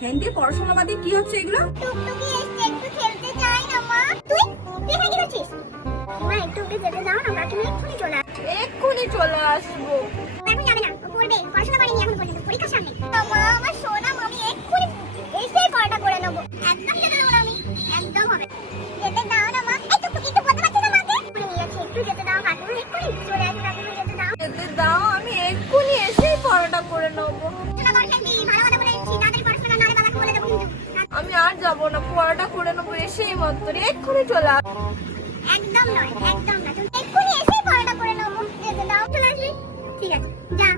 Candy পড়াশোনা বাদে কি হচ্ছে এগুলো? টুকটুকি এসে একটু খেলতে চাই না মা। তুই এখানে কি করছিস? মা একটু ওকে যেতে দাও না, কাকিমা এক্ষুনি চলে আসবে। এক্ষুনি চলে আসবো। এখন যাবে না, ও পড়বে, পড়াশোনা করেনি এখনো পর্যন্ত, পরীক্ষার সামনে। মা আমার সোনা, আমি এক্ষুনি এসেই পড়াটা করে নেবো। একদম যেতে দেবো না আমি, একদম হবে। যেতে দাও না মা। এই টুকটুকি একটু বলতে পারছিস না মাকে? নিয়ে যাচ্ছি, একটু যেতে দাও, কাকিমা এক্ষুনি চলে আসবে, কাকিমা যেতে দাও। যেতে দাও, আমি এক্ষুনি এসেই পড়াটা করে নেবো। পড়াশোনা কর ক্যান্ডি, ভালো কথা বলে দিচ্ছি, তাড়াতাড়ি পড়াশোনা নাহলে বাবাকে বলে দেবো কিন্তু। আমি আর যাবো না, পড়াটা করে নেবো এসেই মাত্র, এক্ষুনি চলে আসবো। একদম নয়, একদম না, তুমি এক্ষুনি এসেই পড়াটা করে নেবো। যেতে দাও, চলে আসবি। ঠিক আছে, যা।